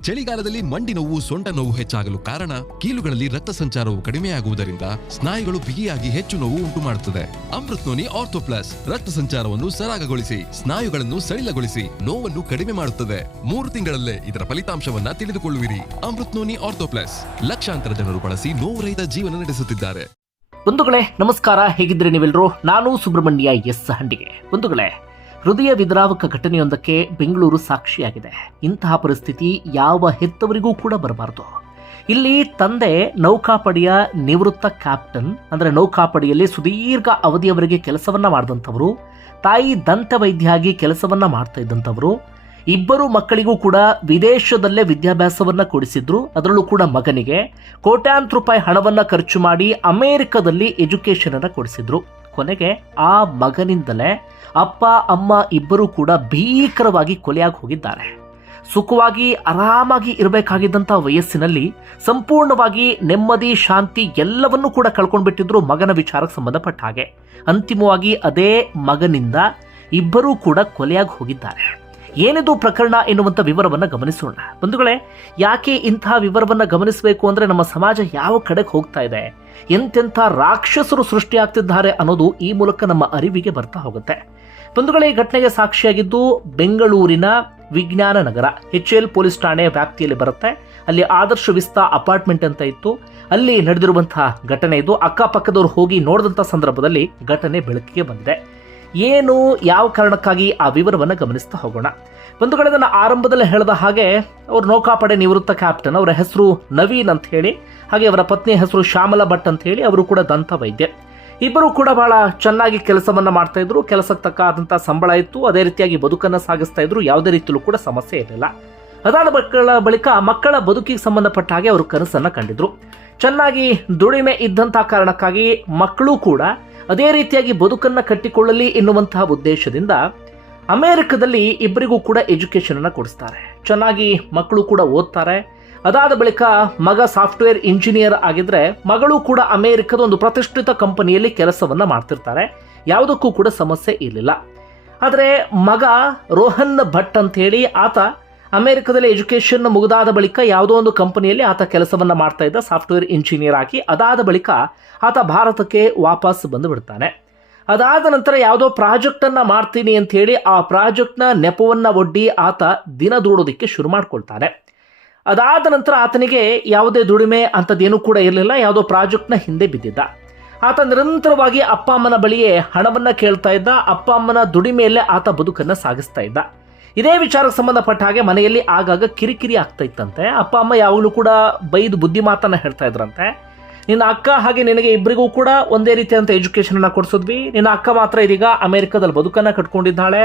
ಚಳಿಗಾಲದಲ್ಲಿ ಮಂಡಿ ನೋವು, ಸೊಂಟ ನೋವು ಹೆಚ್ಚಾಗಲು ಕಾರಣ ಕೀಲುಗಳಲ್ಲಿ ರಕ್ತ ಸಂಚಾರವು ಕಡಿಮೆಯಾಗುವುದರಿಂದ ಸ್ನಾಯುಗಳು ಬಿಗಿಯಾಗಿ ಹೆಚ್ಚು ನೋವು ಉಂಟು ಮಾಡುತ್ತದೆ ಅಮೃತ್ ನೋನಿ ಆರ್ಥೋಪ್ಲಸ್. ರಕ್ತ ಸಂಚಾರವನ್ನು ಸರಾಗಗೊಳಿಸಿ, ಸ್ನಾಯುಗಳನ್ನು ಸಡಿಲಗೊಳಿಸಿ ನೋವನ್ನು ಕಡಿಮೆ ಮಾಡುತ್ತದೆ. ಮೂರು ತಿಂಗಳಲ್ಲೇ ಇದರ ಫಲಿತಾಂಶವನ್ನ ತಿಳಿದುಕೊಳ್ಳುವಿರಿ. ಅಮೃತ್ ನೋನಿ ಆರ್ಥೋಪ್ಲಸ್. ಲಕ್ಷಾಂತರ ಜನರು ಬಳಸಿ ನೋವುರಹಿತ ಜೀವನ ನಡೆಸುತ್ತಿದ್ದಾರೆ. ಬಂಧುಗಳೇ, ನಮಸ್ಕಾರ. ಹೇಗಿದ್ರೆ ನೀವೆಲ್ಲರೂ ನಾನು ಸುಬ್ರಹ್ಮಣ್ಯ ಎಸ್ ಹಂಡಿಗೆ. ಬಂಧುಗಳೇ ಹೃದಯ ವಿದ್ರಾವಕ ಘಟನೆಯೊಂದಕ್ಕೆ ಬೆಂಗಳೂರು ಸಾಕ್ಷಿಯಾಗಿದೆ. ಇಂತಹ ಪರಿಸ್ಥಿತಿ ಯಾವ ಹೆತ್ತವರಿಗೂ ಕೂಡ ಬರಬಾರದು. ಇಲ್ಲಿ ತಂದೆ ನೌಕಾಪಡೆಯ ನಿವೃತ್ತ ಕ್ಯಾಪ್ಟನ್, ಅಂದರೆ ನೌಕಾಪಡೆಯಲ್ಲಿ ಸುದೀರ್ಘ ಅವಧಿಯವರೆಗೆ ಕೆಲಸವನ್ನ ಮಾಡಿದಂಥವರು, ತಾಯಿ ದಂತ ವೈದ್ಯಾಗಿ ಕೆಲಸವನ್ನ ಮಾಡ್ತಾ ಇದ್ದಂಥವರು, ಇಬ್ಬರು ಮಕ್ಕಳಿಗೂ ಕೂಡ ವಿದೇಶದಲ್ಲೇ ವಿದ್ಯಾಭ್ಯಾಸವನ್ನ ಕೊಡಿಸಿದ್ರು, ಅದರಲ್ಲೂ ಕೂಡ ಮಗನಿಗೆ ಕೋಟ್ಯಾಂತರ ರೂಪಾಯಿ ಹಣವನ್ನ ಖರ್ಚು ಮಾಡಿ ಅಮೆರಿಕದಲ್ಲಿ ಎಜುಕೇಶನ್ ಅನ್ನ ಕೊಡಿಸಿದ್ರು. ಕೊನೆಗೆ ಆ ಮಗನಿಂದಲೇ ಅಪ್ಪ, ಅಮ್ಮ ಇಬ್ಬರೂ ಕೂಡ ಭೀಕರವಾಗಿ ಕೊಲೆಯಾಗಿ ಹೋಗಿದ್ದಾರೆ. ಸುಖವಾಗಿ, ಆರಾಮಾಗಿ ಇರಬೇಕಾಗಿದ್ದಂಥ ವಯಸ್ಸಿನಲ್ಲಿ ಸಂಪೂರ್ಣವಾಗಿ ನೆಮ್ಮದಿ, ಶಾಂತಿ ಎಲ್ಲವನ್ನೂ ಕೂಡ ಕಳ್ಕೊಂಡ್ಬಿಟ್ಟಿದ್ರು ಮಗನ ವಿಚಾರಕ್ಕೆ ಸಂಬಂಧಪಟ್ಟ ಹಾಗೆ. ಅಂತಿಮವಾಗಿ ಅದೇ ಮಗನಿಂದ ಇಬ್ಬರೂ ಕೂಡ ಕೊಲೆಯಾಗಿ ಹೋಗಿದ್ದಾರೆ. ಏನಿದು ಪ್ರಕರಣ ಎನ್ನುವಂಥ ವಿವರವನ್ನು ಗಮನಿಸೋಣ. ಬಂಧುಗಳೇ, ಯಾಕೆ ಇಂತಹ ವಿವರವನ್ನು ಗಮನಿಸಬೇಕು ಅಂದರೆ ನಮ್ಮ ಸಮಾಜ ಯಾವ ಕಡೆಗೆ ಹೋಗ್ತಾ ಇದೆ? ಎಂತೆಂಥ ರಾಕ್ಷಸರು ಸೃಷ್ಟಿಯಾಗ್ತಿದ್ದಾರೆ ಅನ್ನೋದು ಈ ಮೂಲಕ ನಮ್ಮ ಅರಿವಿಗೆ ಬರ್ತಾ ಹೋಗುತ್ತೆ. ಬಂಧುಗಳೇ ಘಟನೆಗೆ ಸಾಕ್ಷಿಯಾಗಿದ್ದು ಬೆಂಗಳೂರಿನ ವಿಜ್ಞಾನ ನಗರ. ಎಚ್ ಎಲ್ ಪೊಲೀಸ್ ಠಾಣೆ ವ್ಯಾಪ್ತಿಯಲ್ಲಿ ಬರುತ್ತೆ. ಅಲ್ಲಿ ಆದರ್ಶ ವಿಸ್ತಾ ಅಪಾರ್ಟ್ಮೆಂಟ್ ಅಂತ ಇತ್ತು. ಅಲ್ಲಿ ನಡೆದಿರುವಂತಹ ಘಟನೆ ಇದು. ಅಕ್ಕಪಕ್ಕದವ್ರು ಹೋಗಿ ನೋಡಿದಂಥ ಸಂದರ್ಭದಲ್ಲಿ ಘಟನೆ ಬೆಳಕಿಗೆ ಬಂದಿದೆ. ಏನು, ಯಾವ ಕಾರಣಕ್ಕಾಗಿ ಆ ವಿವರವನ್ನು ಗಮನಿಸ್ತಾ ಹೋಗೋಣ. ಬಂಧುಗಳೇ ನನ್ನ ಆರಂಭದಲ್ಲಿ ಹೇಳಿದ ಹಾಗೆ, ಅವರು ನೌಕಾಪಡೆ ನಿವೃತ್ತ ಕ್ಯಾಪ್ಟನ್, ಅವರ ಹೆಸರು ನವೀನ್ ಅಂತ ಹೇಳಿ ಹಾಗೆ ಅವರ ಪತ್ನಿ ಹೆಸರು ಶ್ಯಾಮಲ ಭಟ್ ಅಂತ ಹೇಳಿ ಅವರು ಕೂಡ ದಂತ ವೈದ್ಯ. ಇಬ್ಬರು ಕೂಡ ಬಹಳ ಚೆನ್ನಾಗಿ ಕೆಲಸವನ್ನು ಮಾಡ್ತಾ ಇದ್ರು. ಕೆಲಸಕ್ಕೆ ತಕ್ಕಾದಂಥ ಸಂಬಳ ಇತ್ತು. ಅದೇ ರೀತಿಯಾಗಿ ಬದುಕನ್ನ ಸಾಗಿಸ್ತಾ ಇದ್ರು. ಯಾವುದೇ ರೀತಿಯಲ್ಲೂ ಕೂಡ ಸಮಸ್ಯೆ ಇರಲಿಲ್ಲ. ಅದಾದ ಮಕ್ಕಳ ಬಳಿಕ ಮಕ್ಕಳ ಬದುಕಿಗೆ ಸಂಬಂಧಪಟ್ಟ ಹಾಗೆ ಅವರು ಕನಸನ್ನ ಕಂಡಿದ್ರು. ಚೆನ್ನಾಗಿ ದುಡಿಮೆ ಇದ್ದಂಥ ಕಾರಣಕ್ಕಾಗಿ ಮಕ್ಕಳು ಕೂಡ ಅದೇ ರೀತಿಯಾಗಿ ಬದುಕನ್ನ ಕಟ್ಟಿಕೊಳ್ಳಲಿ ಎನ್ನುವಂತಹ ಉದ್ದೇಶದಿಂದ ಅಮೆರಿಕದಲ್ಲಿ ಇಬ್ಬರಿಗೂ ಕೂಡ ಎಜುಕೇಶನ್ ಅನ್ನ ಕೊಡಿಸ್ತಾರೆ. ಚೆನ್ನಾಗಿ ಮಕ್ಕಳು ಕೂಡ ಓದ್ತಾರೆ. ಅದಾದ ಬಳಿಕ ಮಗ ಸಾಫ್ಟ್ವೇರ್ ಇಂಜಿನಿಯರ್ ಆಗಿದ್ರೆ ಮಗಳು ಕೂಡ ಅಮೆರಿಕದ ಒಂದು ಪ್ರತಿಷ್ಠಿತ ಕಂಪನಿಯಲ್ಲಿ ಕೆಲಸವನ್ನ ಮಾಡ್ತಿರ್ತಾರೆ. ಯಾವುದಕ್ಕೂ ಕೂಡ ಸಮಸ್ಯೆ ಇರಲಿಲ್ಲ. ಆದರೆ ಮಗ ರೋಹನ್ ಭಟ್ ಅಂತ ಹೇಳಿ ಆತ ಅಮೆರಿಕದಲ್ಲಿ ಎಜುಕೇಶನ್ ಮುಗಿದಾದ ಬಳಿಕ ಯಾವುದೋ ಒಂದು ಕಂಪನಿಯಲ್ಲಿ ಆತ ಕೆಲಸವನ್ನ ಮಾಡ್ತಾ ಇದ್ದ ಸಾಫ್ಟ್ವೇರ್ ಇಂಜಿನಿಯರ್ ಆಗಿ. ಅದಾದ ಬಳಿಕ ಆತ ಭಾರತಕ್ಕೆ ವಾಪಸ್ ಬಂದು ಬಿಡ್ತಾನೆ. ಅದಾದ ನಂತರ ಯಾವುದೋ ಪ್ರಾಜೆಕ್ಟ್ ಅನ್ನ ಮಾಡ್ತೀನಿ ಅಂತ ಹೇಳಿ ಆ ಪ್ರಾಜೆಕ್ಟ್ನ ನೆಪವನ್ನ ಒಡ್ಡಿ ಆತ ದಿನ ದೂಡೋದಕ್ಕೆ ಶುರು ಮಾಡ್ಕೊಳ್ತಾನೆ. ಅದಾದ ನಂತರ ಆತನಿಗೆ ಯಾವುದೇ ದುಡಿಮೆ ಅಂಥದ್ದೇನೂ ಕೂಡ ಇರಲಿಲ್ಲ, ಯಾವುದೋ ಪ್ರಾಜೆಕ್ಟ್ನ ಹಿಂದೆ ಬಿದ್ದಿದ್ದ. ಆತ ನಿರಂತರವಾಗಿ ಅಪ್ಪ ಅಮ್ಮನ ಬಳಿಯೇ ಹಣವನ್ನು ಕೇಳ್ತಾ ಇದ್ದ, ಅಪ್ಪ ಅಮ್ಮನ ದುಡಿಮೆಯಲ್ಲೇ ಆತ ಬದುಕನ್ನು ಸಾಗಿಸ್ತಾ ಇದ್ದ. ಇದೇ ವಿಚಾರಕ್ಕೆ ಸಂಬಂಧಪಟ್ಟ ಹಾಗೆ ಮನೆಯಲ್ಲಿ ಆಗಾಗ ಕಿರಿಕಿರಿ ಆಗ್ತಾ ಇತ್ತಂತೆ. ಅಪ್ಪ ಅಮ್ಮ ಯಾವಾಗಲೂ ಕೂಡ ಬೈದು ಬುದ್ಧಿ ಮಾತನ್ನು ಹೇಳ್ತಾ ಇದ್ರಂತೆ. ನಿನ್ನ ಅಕ್ಕ ಹಾಗೆ ನಿನಗೆ ಇಬ್ಬರಿಗೂ ಕೂಡ ಒಂದೇ ರೀತಿಯಾದಂಥ ಎಜುಕೇಷನನ್ನು ಕೊಡಿಸಿದ್ವಿ. ನಿನ್ನ ಅಕ್ಕ ಮಾತ್ರ ಇದೀಗ ಅಮೆರಿಕದಲ್ಲಿ ಬದುಕನ್ನು ಕಟ್ಕೊಂಡಿದ್ದಾಳೆ.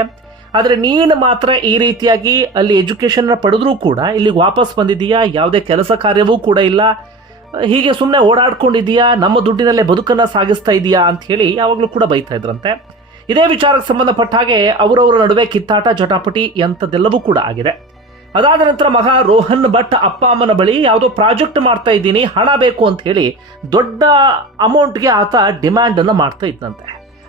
ಆದರೆ ನೀನು ಮಾತ್ರ ಈ ರೀತಿಯಾಗಿ ಅಲ್ಲಿ ಎಜುಕೇಶನ್ ಪಡೆದ್ರೂ ಕೂಡ ಇಲ್ಲಿಗೆ ವಾಪಸ್ ಬಂದಿದ್ದೀಯಾ? ಯಾವುದೇ ಕೆಲಸ ಕಾರ್ಯವೂ ಕೂಡ ಇಲ್ಲ. ಹೀಗೆ ಸುಮ್ಮನೆ ಓಡಾಡ್ಕೊಂಡಿದ್ದೀಯಾ? ನಮ್ಮ ದುಡ್ಡಿನಲ್ಲೇ ಬದುಕನ್ನು ಸಾಗಿಸ್ತಾ ಇದೀಯಾ ಅಂತ ಹೇಳಿ ಯಾವಾಗಲೂ ಕೂಡ ಬೈತಾ ಇದ್ರಂತೆ. ಇದೇ ವಿಚಾರಕ್ಕೆ ಸಂಬಂಧಪಟ್ಟ ಹಾಗೆ ಅವರವರ ನಡುವೆ ಕಿತ್ತಾಟ, ಜಟಾಪಟಿ ಎಂಥದ್ದೆಲ್ಲವೂ ಕೂಡ ಆಗಿದೆ. ಅದಾದ ನಂತರ ಮಗ ರೋಹನ್ ಭಟ್ ಅಪ್ಪ ಅಮ್ಮನ ಬಳಿ ಯಾವುದೋ ಪ್ರಾಜೆಕ್ಟ್ ಮಾಡ್ತಾ ಇದ್ದೀನಿ, ಹಣ ಬೇಕು ಅಂತ ಹೇಳಿ ದೊಡ್ಡ ಅಮೌಂಟ್ಗೆ ಆತ ಡಿಮ್ಯಾಂಡ್ ಅನ್ನು ಮಾಡ್ತಾ ಇದ್ದಂತೆ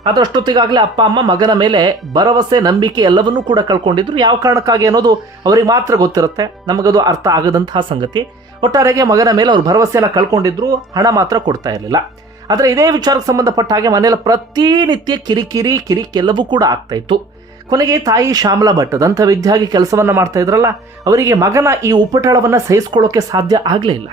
ಅದರಷ್ಟೊತ್ತಿಗಾಗಲೇ ಅಪ್ಪ, ಅಮ್ಮ, ಮಗನ ಮೇಲೆ ಭರವಸೆ, ನಂಬಿಕೆ ಎಲ್ಲವನ್ನೂ ಕೂಡ ಕಳ್ಕೊಂಡಿದ್ರು. ಯಾವ ಕಾರಣಕ್ಕಾಗಿ ಅನ್ನೋದು ಅವರಿಗೆ ಮಾತ್ರ ಗೊತ್ತಿರುತ್ತೆ. ನಮಗದು ಅರ್ಥ ಆಗದಂತಹ ಸಂಗತಿ. ಒಟ್ಟಾರೆಗೆ ಮಗನ ಮೇಲೆ ಅವರು ಭರವಸೆನ ಕಳ್ಕೊಂಡಿದ್ರು, ಹಣ ಮಾತ್ರ ಕೊಡ್ತಾ ಇರಲಿಲ್ಲ. ಆದರೆ ಇದೇ ವಿಚಾರಕ್ಕೆ ಸಂಬಂಧಪಟ್ಟ ಹಾಗೆ ಮನೆಯಲ್ಲಿ ಪ್ರತಿನಿತ್ಯ ಕಿರಿಕಿರಿ ಕಿರಿಕೆಲ್ಲವೂ ಕೂಡ ಆಗ್ತಾ ಇತ್ತು. ಕೊನೆಗೆ ತಾಯಿ ಶ್ಯಾಮಲಾ ಭಟ್ ದಂತ ವಿದ್ಯಾಗಿ ಕೆಲಸವನ್ನು ಮಾಡ್ತಾ ಇದ್ರಲ್ಲ, ಅವರಿಗೆ ಮಗನ ಈ ಉಪಟಳವನ್ನು ಸಹಿಸ್ಕೊಳ್ಳೋಕೆ ಸಾಧ್ಯ ಆಗಲೇ ಇಲ್ಲ.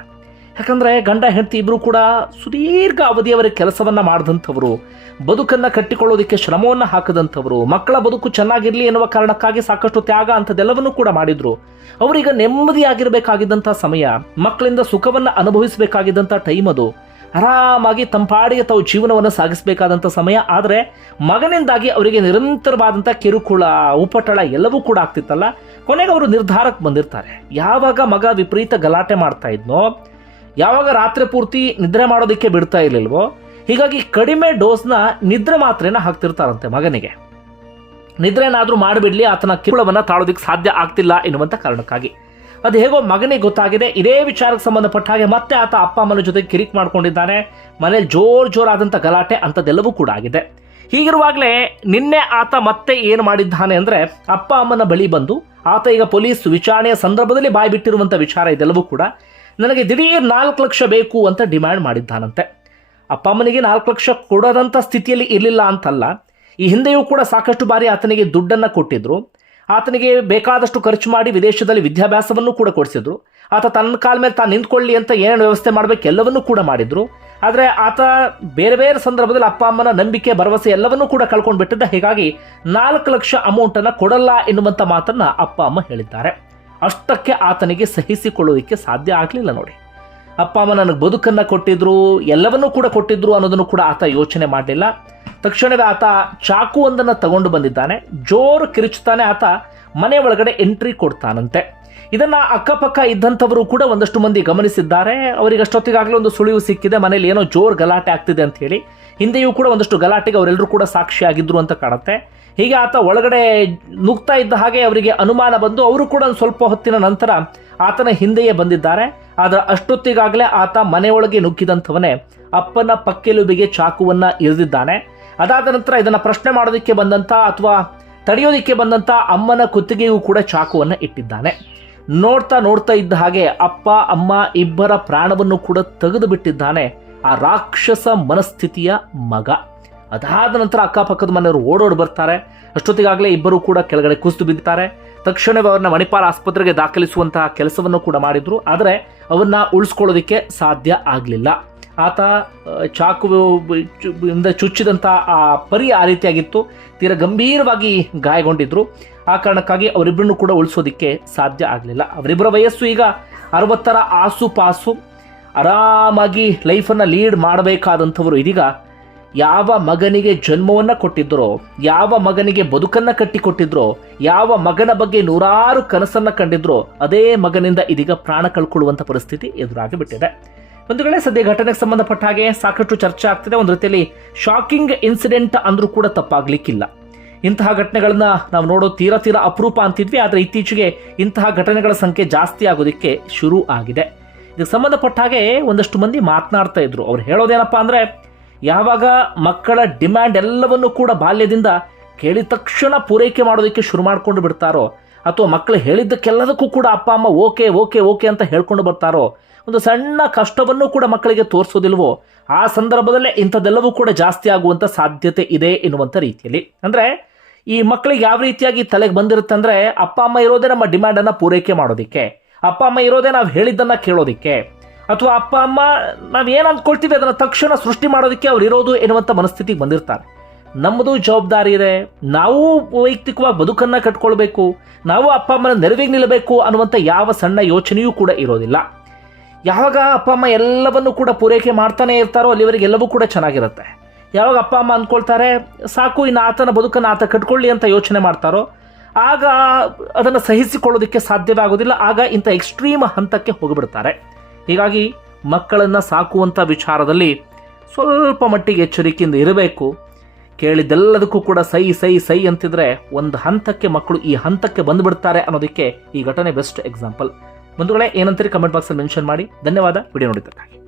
ಯಾಕಂದ್ರೆ ಗಂಡ, ಹೆಂಡತಿ ಇಬ್ರು ಕೂಡ ಸುದೀರ್ಘ ಅವಧಿಯವರೆಗೆ ಕೆಲಸವನ್ನು ಮಾಡಿದಂಥವರು, ಬದುಕನ್ನು ಕಟ್ಟಿಕೊಳ್ಳೋದಕ್ಕೆ ಶ್ರಮವನ್ನು ಹಾಕದಂಥವ್ರು, ಮಕ್ಕಳ ಬದುಕು ಚೆನ್ನಾಗಿರಲಿ ಎನ್ನುವ ಕಾರಣಕ್ಕಾಗಿ ಸಾಕಷ್ಟು ತ್ಯಾಗ ಅಂಥದ್ದೆಲ್ಲವನ್ನೂ ಕೂಡ ಮಾಡಿದರು. ಅವರೀಗ ನೆಮ್ಮದಿಯಾಗಿರಬೇಕಾಗಿದ್ದಂಥ ಸಮಯ, ಮಕ್ಕಳಿಂದ ಸುಖವನ್ನು ಅನುಭವಿಸಬೇಕಾಗಿದ್ದಂಥ ಟೈಮ್ ಅದು. ಆರಾಮಾಗಿ ತಂಪಾಡಿಗೆ ತಾವು ಜೀವನವನ್ನು ಸಾಗಿಸಬೇಕಾದಂಥ ಸಮಯ. ಆದರೆ ಮಗನಿಂದಾಗಿ ಅವರಿಗೆ ನಿರಂತರವಾದಂಥ ಕಿರುಕುಳ, ಉಪಟಳ ಎಲ್ಲವೂ ಕೂಡ ಆಗ್ತಿತ್ತಲ್ಲ. ಕೊನೆಗೆ ಅವರು ನಿರ್ಧಾರಕ್ಕೆ ಬಂದಿರ್ತಾರೆ. ಯಾವಾಗ ಮಗ ವಿಪರೀತ ಗಲಾಟೆ ಮಾಡ್ತಾ ಇದ್ನೋ ಯಾವಾಗ ರಾತ್ರಿ ಪೂರ್ತಿ ನಿದ್ರೆ ಮಾಡೋದಕ್ಕೆ ಬಿಡ್ತಾ ಇರಲಿಲ್ವೋ? ಹೀಗಾಗಿ ಕಡಿಮೆ ಡೋಸ್ನ ನಿದ್ರೆ ಮಾತ್ರೆನ ಹಾಕ್ತಿರ್ತಾರಂತೆ ಮಗನಿಗೆ. ನಿದ್ರೆನಾದ್ರೂ ಮಾಡಿಬಿಡ್ಲಿ, ಆತನ ಕಿರುಳವನ್ನು ತಾಳೋದಕ್ಕೆ ಸಾಧ್ಯ ಆಗ್ತಿಲ್ಲ ಎನ್ನುವಂಥ ಕಾರಣಕ್ಕಾಗಿ. ಅದು ಹೇಗೋ ಮಗನಿಗೆ ಗೊತ್ತಾಗಿದೆ, ಇದೇ ವಿಚಾರಕ್ಕೆ ಸಂಬಂಧಪಟ್ಟ ಹಾಗೆ ಮತ್ತೆ ಆತ ಅಪ್ಪ ಅಮ್ಮನ ಜೊತೆ ಕಿರಿಕ್ ಮಾಡ್ಕೊಂಡಿದ್ದಾನೆ. ಮನೇಲಿ ಜೋರ್ ಜೋರಾದಂಥ ಗಲಾಟೆ ಅಂಥದ್ದೆಲ್ಲವೂ ಕೂಡ ಆಗಿದೆ. ಹೀಗಿರುವಾಗಲೇ ನಿನ್ನೆ ಆತ ಮತ್ತೆ ಏನು ಮಾಡಿದ್ದಾನೆ ಅಂದರೆ ಅಪ್ಪ ಅಮ್ಮನ ಬಳಿ ಬಂದು, ಆತ ಈಗ ಪೊಲೀಸ್ ವಿಚಾರಣೆಯ ಸಂದರ್ಭದಲ್ಲಿ ಬಾಯಿ ಬಿಟ್ಟಿರುವಂಥ ವಿಚಾರ ಇದೆಲ್ಲವೂ ಕೂಡ ನನಗೆ ದಿಢೀರ್ ನಾಲ್ಕು ಲಕ್ಷ ಬೇಕು ಅಂತ ಡಿಮ್ಯಾಂಡ್ ಮಾಡಿದ್ದಾನಂತೆ. ಅಪ್ಪ ಅಮ್ಮನಿಗೆ ನಾಲ್ಕು ಲಕ್ಷ ಕೊಡೋದಂಥ ಸ್ಥಿತಿಯಲ್ಲಿ ಇರಲಿಲ್ಲ ಅಂತಲ್ಲ, ಈ ಹಿಂದೆಯೂ ಕೂಡ ಸಾಕಷ್ಟು ಬಾರಿ ಆತನಿಗೆ ದುಡ್ಡನ್ನು ಕೊಟ್ಟಿದ್ರು. ಆತನಿಗೆ ಬೇಕಾದಷ್ಟು ಖರ್ಚು ಮಾಡಿ ವಿದೇಶದಲ್ಲಿ ವಿದ್ಯಾಭ್ಯಾಸವನ್ನು ಕೂಡ ಕೊಡಿಸಿದ್ರು. ಆತ ತನ್ನ ಕಾಲ ಮೇಲೆ ತಾನು ನಿಂತ್ಕೊಳ್ಳಿ ಅಂತ ಏನೇನು ವ್ಯವಸ್ಥೆ ಮಾಡಬೇಕು ಎಲ್ಲವನ್ನೂ ಕೂಡ ಮಾಡಿದ್ರು. ಆದರೆ ಆತ ಬೇರೆ ಬೇರೆ ಸಂದರ್ಭದಲ್ಲಿ ಅಪ್ಪ ಅಮ್ಮನ ನಂಬಿಕೆ, ಭರವಸೆ ಎಲ್ಲವನ್ನೂ ಕೂಡ ಕಳ್ಕೊಂಡು ಬಿಟ್ಟಿದ್ದ ಹೀಗಾಗಿ ನಾಲ್ಕು ಲಕ್ಷ ಅಮೌಂಟನ್ನು ಕೊಡಲ್ಲ ಎನ್ನುವಂಥ ಮಾತನ್ನು ಅಪ್ಪ ಅಮ್ಮ ಹೇಳಿದ್ದಾರೆ. ಅಷ್ಟಕ್ಕೆ ಆತನಿಗೆ ಸಹಿಸಿಕೊಳ್ಳೋದಕ್ಕೆ ಸಾಧ್ಯ ಆಗಲಿಲ್ಲ ನೋಡಿ. ಅಪ್ಪ ಅಮ್ಮ ನನಗೆ ಬದುಕನ್ನು ಕೊಟ್ಟಿದ್ರು, ಎಲ್ಲವನ್ನೂ ಕೂಡ ಕೊಟ್ಟಿದ್ರು ಅನ್ನೋದನ್ನು ಕೂಡ ಆತ ಯೋಚನೆ ಮಾಡಲಿಲ್ಲ. ತಕ್ಷಣವೇ ಆತ ಚಾಕು ಒಂದನ್ನು ತಗೊಂಡು ಬಂದಿದ್ದಾನೆ. ಜೋರು ಕಿರುಚುತ್ತಾನೆ, ಆತ ಮನೆ ಒಳಗಡೆ ಎಂಟ್ರಿ ಕೊಡ್ತಾನಂತೆ. ಇದನ್ನು ಅಕ್ಕಪಕ್ಕ ಇದ್ದಂಥವರು ಕೂಡ ಒಂದಷ್ಟು ಮಂದಿ ಗಮನಿಸಿದ್ದಾರೆ. ಅವರಿಗೆ ಅಷ್ಟೊತ್ತಿಗಾಗಲೇ ಒಂದು ಸುಳಿವು ಸಿಕ್ಕಿದೆ. ಮನೇಲಿ ಏನೋ ಜೋರು ಗಲಾಟೆ ಆಗ್ತಿದೆ ಅಂತ ಹೇಳಿ ಹಿಂದೆಯೂ ಕೂಡ ಒಂದಷ್ಟು ಗಲಾಟೆಗೆ ಅವರೆಲ್ಲರೂ ಕೂಡ ಸಾಕ್ಷಿಯಾಗಿದ್ದರು ಅಂತ ಕಾಣುತ್ತೆ. ಹೀಗೆ ಆತ ಒಳಗಡೆ ನುಗ್ತಾ ಇದ್ದ ಹಾಗೆ ಅವರಿಗೆ ಅನುಮಾನ ಬಂದು ಅವರು ಕೂಡ ಸ್ವಲ್ಪ ಹೊತ್ತಿನ ನಂತರ ಆತನ ಹಿಂದೆಯೇ ಬಂದಿದ್ದಾರೆ. ಆದರೆ ಅಷ್ಟೊತ್ತಿಗಾಗಲೇ ಆತ ಮನೆಯೊಳಗೆ ನುಗ್ಗಿದಂಥವನೇ ಅಪ್ಪನ ಪಕ್ಕೆಲುಬಿಗೆ ಚಾಕುವನ್ನು ಇರಿದಿದ್ದಾನೆ. ಅದಾದ ನಂತರ ಇದನ್ನು ಪ್ರಶ್ನೆ ಮಾಡೋದಕ್ಕೆ ಬಂದಂಥ ಅಥವಾ ತಡೆಯೋದಕ್ಕೆ ಬಂದಂಥ ಅಮ್ಮನ ಕುತ್ತಿಗೆಯೂ ಕೂಡ ಚಾಕುವನ್ನು ಇಟ್ಟಿದ್ದಾನೆ. ನೋಡ್ತಾ ನೋಡ್ತಾ ಇದ್ದ ಹಾಗೆ ಅಪ್ಪ, ಅಮ್ಮ ಇಬ್ಬರ ಪ್ರಾಣವನ್ನು ಕೂಡ ತೆಗೆದು ಬಿಟ್ಟಿದ್ದಾನೆ ಆ ರಾಕ್ಷಸ ಮನಸ್ಥಿತಿಯ ಮಗ. ಅದಾದ ನಂತರ ಅಕ್ಕಪಕ್ಕದ ಮನೆಯವರು ಓಡೋಡ್ ಬರ್ತಾರೆ. ಅಷ್ಟೊತ್ತಿಗಾಗಲೇ ಇಬ್ಬರು ಕೂಡ ಕೆಳಗಡೆ ಕುಸಿದು ಬಿದ್ದಾರೆ ತಕ್ಷಣವೇ ಅವರನ್ನ ಮಣಿಪಾಲ್ ಆಸ್ಪತ್ರೆಗೆ ದಾಖಲಿಸುವಂತಹ ಕೆಲಸವನ್ನು ಕೂಡ ಮಾಡಿದ್ರು. ಆದರೆ ಅವನ್ನ ಉಳಿಸ್ಕೊಳ್ಳೋದಕ್ಕೆ ಸಾಧ್ಯ ಆಗಲಿಲ್ಲ. ಆತ ಚಾಕು ಇಂದ ಚುಚ್ಚಿದಂಥ ಆ ಪರಿ ಆ ರೀತಿಯಾಗಿತ್ತು. ತೀರ ಗಂಭೀರವಾಗಿ ಗಾಯಗೊಂಡಿದ್ರು. ಆ ಕಾರಣಕ್ಕಾಗಿ ಅವರಿಬ್ಬರನ್ನು ಕೂಡ ಉಳಿಸೋದಕ್ಕೆ ಸಾಧ್ಯ ಆಗಲಿಲ್ಲ. ಅವರಿಬ್ಬರ ವಯಸ್ಸು ಈಗ ಅರವತ್ತರ ಆಸುಪಾಸು. ಆರಾಮಾಗಿ ಲೈಫನ್ನು ಲೀಡ್ ಮಾಡಬೇಕಾದಂಥವರು ಇದೀಗ. ಯಾವ ಮಗನಿಗೆ ಜನ್ಮವನ್ನು ಕೊಟ್ಟಿದ್ರೋ, ಯಾವ ಮಗನಿಗೆ ಬದುಕನ್ನು ಕಟ್ಟಿಕೊಟ್ಟಿದ್ರೋ, ಯಾವ ಮಗನ ಬಗ್ಗೆ ನೂರಾರು ಕನಸನ್ನು ಕಂಡಿದ್ರೋ, ಅದೇ ಮಗನಿಂದ ಇದೀಗ ಪ್ರಾಣ ಕಳ್ಕೊಳ್ಳುವಂಥ ಪರಿಸ್ಥಿತಿ ಎದುರಾಗಿಬಿಟ್ಟಿದೆ. ಒಂದು ವೇಳೆ ಸದ್ಯ ಘಟನೆಗೆ ಸಂಬಂಧಪಟ್ಟ ಹಾಗೆ ಸಾಕಷ್ಟು ಚರ್ಚೆ ಆಗ್ತಿದೆ. ಒಂದು ರೀತಿಯಲ್ಲಿ ಶಾಕಿಂಗ್ ಇನ್ಸಿಡೆಂಟ್ ಅಂದರೂ ಕೂಡ ತಪ್ಪಾಗಲಿಕ್ಕಿಲ್ಲ. ಇಂತಹ ಘಟನೆಗಳನ್ನ ನಾವು ನೋಡೋ ತೀರಾ ತೀರಾ ಅಪರೂಪ ಅಂತಿದ್ವಿ. ಆದರೆ ಇತ್ತೀಚೆಗೆ ಇಂತಹ ಘಟನೆಗಳ ಸಂಖ್ಯೆ ಜಾಸ್ತಿ ಆಗೋದಕ್ಕೆ ಶುರು ಆಗಿದೆ. ಇದಕ್ಕೆ ಸಂಬಂಧಪಟ್ಟ ಹಾಗೆ ಒಂದಷ್ಟು ಮಂದಿ ಮಾತನಾಡ್ತಾ ಇದ್ರು. ಅವ್ರು ಹೇಳೋದೇನಪ್ಪ ಅಂದ್ರೆ, ಯಾವಾಗ ಮಕ್ಕಳ ಡಿಮ್ಯಾಂಡ್ ಎಲ್ಲವನ್ನು ಕೂಡ ಬಾಲ್ಯದಿಂದ ಕೇಳಿದ ತಕ್ಷಣ ಪೂರೈಕೆ ಮಾಡೋದಕ್ಕೆ ಶುರು ಮಾಡ್ಕೊಂಡು ಬಿಡ್ತಾರೋ, ಅಥವಾ ಮಕ್ಕಳು ಹೇಳಿದ್ದಕ್ಕೆಲ್ಲದಕ್ಕೂ ಕೂಡ ಅಪ್ಪ, ಅಮ್ಮ ಓಕೆ ಓಕೆ ಓಕೆ ಅಂತ ಹೇಳ್ಕೊಂಡು ಬರ್ತಾರೋ, ಒಂದು ಸಣ್ಣ ಕಷ್ಟವನ್ನು ಕೂಡ ಮಕ್ಕಳಿಗೆ ತೋರಿಸೋದಿಲ್ವೋ, ಆ ಸಂದರ್ಭದಲ್ಲೇ ಇಂಥದ್ದೆಲ್ಲವೂ ಕೂಡ ಜಾಸ್ತಿ ಆಗುವಂಥ ಸಾಧ್ಯತೆ ಇದೆ ಎನ್ನುವಂಥ ರೀತಿಯಲ್ಲಿ. ಅಂದರೆ, ಈ ಮಕ್ಕಳಿಗೆ ಯಾವ ರೀತಿಯಾಗಿ ತಲೆಗೆ ಬಂದಿರುತ್ತೆ ಅಂದರೆ ಅಪ್ಪ, ಅಮ್ಮ ಇರೋದೇ ನಮ್ಮ ಡಿಮ್ಯಾಂಡನ್ನು ಪೂರೈಕೆ ಮಾಡೋದಕ್ಕೆ. ಅಪ್ಪ, ಅಮ್ಮ ಇರೋದೇ ನಾವು ಹೇಳಿದ್ದನ್ನು ಕೇಳೋದಕ್ಕೆ. ಅಥವಾ ಅಪ್ಪ, ಅಮ್ಮ, ನಾವು ಏನು ಅಂದ್ಕೊಳ್ತೀವಿ ಅದನ್ನು ತಕ್ಷಣ ಸೃಷ್ಟಿ ಮಾಡೋದಕ್ಕೆ ಅವ್ರು ಇರೋದು ಎನ್ನುವಂಥ ಮನಸ್ಥಿತಿಗೆ ಬಂದಿರ್ತಾರೆ. ನಮ್ಮದು ಜವಾಬ್ದಾರಿ ಇದೆ. ನಾವು ವೈಯಕ್ತಿಕವಾಗಿ ಬದುಕನ್ನು ಕಟ್ಕೊಳ್ಬೇಕು. ನಾವು ಅಪ್ಪ, ಅಮ್ಮನ ನೆರವಿಗೆ ನಿಲ್ಲಬೇಕು ಅನ್ನುವಂಥ ಯಾವ ಸಣ್ಣ ಯೋಚನೆಯೂ ಕೂಡ ಇರೋದಿಲ್ಲ. ಯಾವಾಗ ಅಪ್ಪ, ಅಮ್ಮ ಎಲ್ಲವನ್ನು ಕೂಡ ಪೂರೈಕೆ ಮಾಡ್ತಾನೆ ಇರ್ತಾರೋ ಅಲ್ಲಿವರೆಗೆ ಎಲ್ಲವೂ ಕೂಡ ಚೆನ್ನಾಗಿರುತ್ತೆ. ಯಾವಾಗ ಅಪ್ಪ, ಅಮ್ಮ ಅಂದ್ಕೊಳ್ತಾರೆ ಸಾಕು, ಇನ್ನು ಆತನ ಬದುಕನ್ನು ಆತ ಕಟ್ಕೊಳ್ಳಿ ಅಂತ ಯೋಚನೆ ಮಾಡ್ತಾರೋ ಆಗ ಅದನ್ನು ಸಹಿಸಿಕೊಳ್ಳೋದಕ್ಕೆ ಸಾಧ್ಯವಾಗೋದಿಲ್ಲ ಆಗ ಇಂಥ ಎಕ್ಸ್ಟ್ರೀಮ್ ಹಂತಕ್ಕೆ ಹೋಗಿಬಿಡ್ತಾರೆ. ಹೀಗಾಗಿ ಮಕ್ಕಳನ್ನು ಸಾಕುವಂಥ ವಿಚಾರದಲ್ಲಿ ಸ್ವಲ್ಪ ಮಟ್ಟಿಗೆ ಎಚ್ಚರಿಕೆಯಿಂದ ಇರಬೇಕು. ಕೇಳಿದ್ದೆಲ್ಲದಕ್ಕೂ ಕೂಡ ಸೈ ಸೈ ಸೈ ಅಂತಿದ್ರೆ ಒಂದು ಹಂತಕ್ಕೆ ಮಕ್ಕಳು ಈ ಹಂತಕ್ಕೆ ಬಂದುಬಿಡ್ತಾರೆ ಅನ್ನೋದಕ್ಕೆ ಈ ಘಟನೆ ಬೆಸ್ಟ್ ಎಕ್ಸಾಂಪಲ್ ಬಂಧುಗಳೇ, ಏನಂತೀರಿ? ಕಮೆಂಟ್ ಬಾಕ್ಸಲ್ಲಿ ಮೆನ್ಷನ್ ಮಾಡಿ. ಧನ್ಯವಾದ. ವಿಡಿಯೋ ನೋಡಿದ್ದಕ್ಕಾಗಿ.